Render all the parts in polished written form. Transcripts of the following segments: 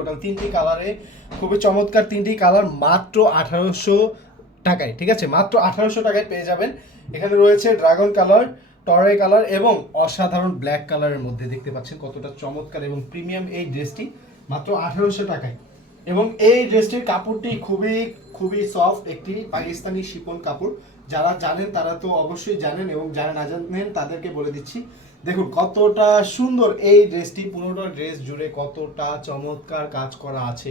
Total 3টি কালারে, খুবই চমৎকার 3টি কালার মাত্র 1800 টাকায়। ঠিক আছে, মাত্র 1800 টাকায় পেয়ে যাবেন। এখানে রয়েছে ড্রাগন কালার, টরে কালার এবং অসাধারণ ব্ল্যাক কালারের মধ্যে। দেখতে পাচ্ছেন কতটা চমৎকার এবং প্রিমিয়াম এই ড্রেসটি মাত্র 1800 টাকায়। এবং এই ড্রেসটির কাপড়টি খুবই খুবই সফট, একটি পাকিস্তানি শিপন কাপড়। যারা জানেন তারা তো অবশ্যই জানেন, এবং যারা না জানেন তাদেরকে বলে দিচ্ছি। দেখুন কতটা সুন্দর এই ড্রেসটি, পুরোটা ড্রেস জুড়ে কতটা চমৎকার কাজ করা আছে,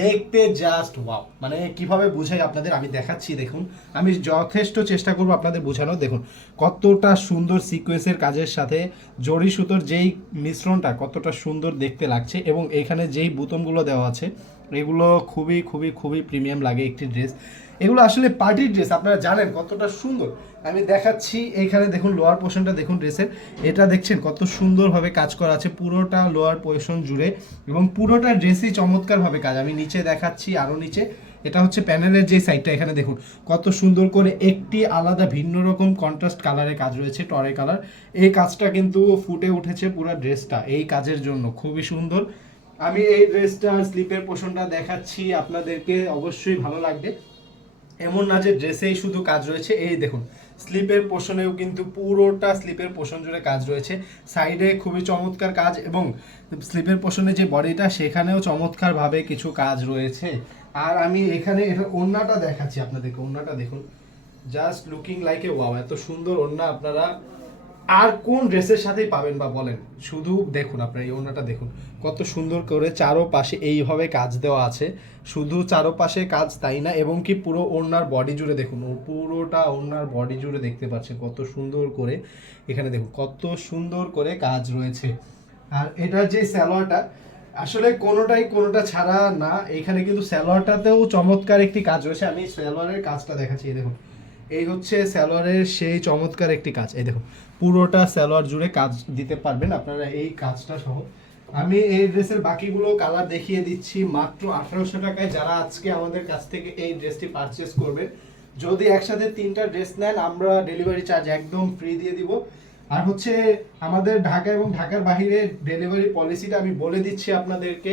দেখতে জাস্ট ওয়াও। মানে কিভাবে বুঝাই আপনাদের, আমি দেখাচ্ছি। দেখুন আমি যথেষ্ট চেষ্টা করব আপনাদের বোঝানো। দেখুন কতটা সুন্দর সিকোয়েন্সের কাজের সাথে জড়ি সুতোর যেই মিশ্রণটা কতটা সুন্দর দেখতে লাগছে, এবং এখানে যেই বুতামগুলো দেওয়া আছে এগুলো খুবই খুবই খুবই প্রিমিয়াম লাগে একটি ড্রেস। এগুলো আসলে পার্টির ড্রেস, আপনারা জানেন কতটা সুন্দর। আমি দেখাচ্ছি, এইখানে দেখুন লোয়ার পোর্শনটা দেখুন ড্রেসের, এটা দেখছেন কত সুন্দরভাবে কাজ করা আছে পুরোটা লোয়ার পোর্শন জুড়ে, এবং পুরোটা ড্রেসই চমৎকারভাবে কাজ। আমি নিচে দেখাচ্ছি, আরও নিচে, এটা হচ্ছে প্যানেলের যে সাইডটা, এখানে দেখুন কত সুন্দর করে একটি আলাদা ভিন্ন রকম কন্ট্রাস্ট কালারে কাজ রয়েছে, টরে কালার। এই কাজটা কিন্তু ফুটে উঠেছে পুরো ড্রেসটা এই কাজের জন্য, খুবই সুন্দর। আমি এই ড্রেসটার স্লিপের পোর্শনটা দেখাচ্ছি আপনাদেরকে, অবশ্যই ভালো লাগবে। এমন না যে ড্রেসেই শুধু কাজ রয়েছে, এই দেখুন স্লিপের পোর্শনেও কিন্তু পুরোটা স্লিপের পোর্শন জুড়ে কাজ রয়েছে। সাইডে খুবই চমৎকার কাজ, এবং স্লিপের পোর্শনে যে বডিটা সেখানেও চমৎকারভাবে কিছু কাজ রয়েছে। আর আমি এখানে এটা ওড়নাটা দেখাচ্ছি আপনাদেরকে, ওড়নাটা দেখুন, just looking like a wow. এত সুন্দর ওড়না আপনারা আর কোন ড্রেসের সাথেই পাবেন বা বলেন। শুধু দেখুন আপনার এই ওড়নাটা দেখুন কত সুন্দর করে চারোপাশে এইভাবে কাজ দেওয়া আছে। শুধু চারোপাশে কাজ তাই না, এবং কি পুরো ওড়নার বডি জুড়ে দেখুন, পুরোটা ওড়নার বডি জুড়ে দেখতে পাচ্ছেন কত সুন্দর করে। এখানে দেখুন কত সুন্দর করে কাজ রয়েছে। আর এটার যে সালোয়ারটা, আসলে কোনোটা ছাড়া না, এখানে কিন্তু সালোয়ারটাতেও চমৎকার একটি কাজ রয়েছে। আমি সালোয়ারের কাজটা দেখাচ্ছি, এই দেখুন, এই হচ্ছে সালোয়ারের সেই চমৎকার একটি কাজ। এই দেখুন পুরোটা সালোয়ার জুড়ে কাজ দিতে পারবেন আপনারা এই কাজটা সহ। আমি এই ড্রেসের বাকিগুলো কালার দেখিয়ে দিচ্ছি মাত্র 1800 টাকায়। যারা আজকে আমাদের কাছ থেকে এই ড্রেসটি পারচেস করবেন, যদি একসাথে 3টা ড্রেস নেন, আমরা ডেলিভারি চার্জ একদম ফ্রি দিয়ে দিব। আর হচ্ছে আমাদের ঢাকা এবং ঢাকার বাইরে ডেলিভারি পলিসিটা আমি বলে দিচ্ছি আপনাদেরকে।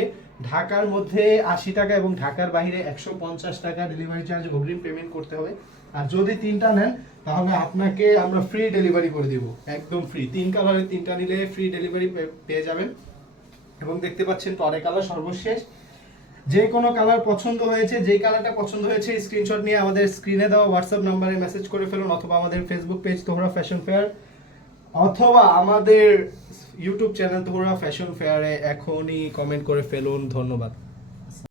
ঢাকার মধ্যে 80 টাকা এবং ঢাকার বাইরে 150 টাকা ডেলিভারি চার্জ অগ্রিম পেমেন্ট করতে হবে। আর যদি 3টা নেন তাহলে আপনাকে আমরা ফ্রি ডেলিভারি করে দিব, একদম ফ্রি। 3 কালারের 3টা নিলে ফ্রি ডেলিভারি পেয়ে যাবেন। এবং দেখতে পাচ্ছেন টরে কালার সর্বশেষ। যে কোনো কালার পছন্দ হয়েছে, যেই কালারটা পছন্দ হয়েছে স্ক্রিনশট নিয়ে আমাদের স্ক্রিনে দেওয়া হোয়াটসঅ্যাপ নাম্বারে মেসেজ করে ফেলুন, অথবা আমাদের Facebook page Tohra fashion fair, অথবা আমাদের ইউটিউব চ্যানেল তোহরা ফ্যাশন ফেয়ারে এখনই কমেন্ট করে ফেলুন। ধন্যবাদ।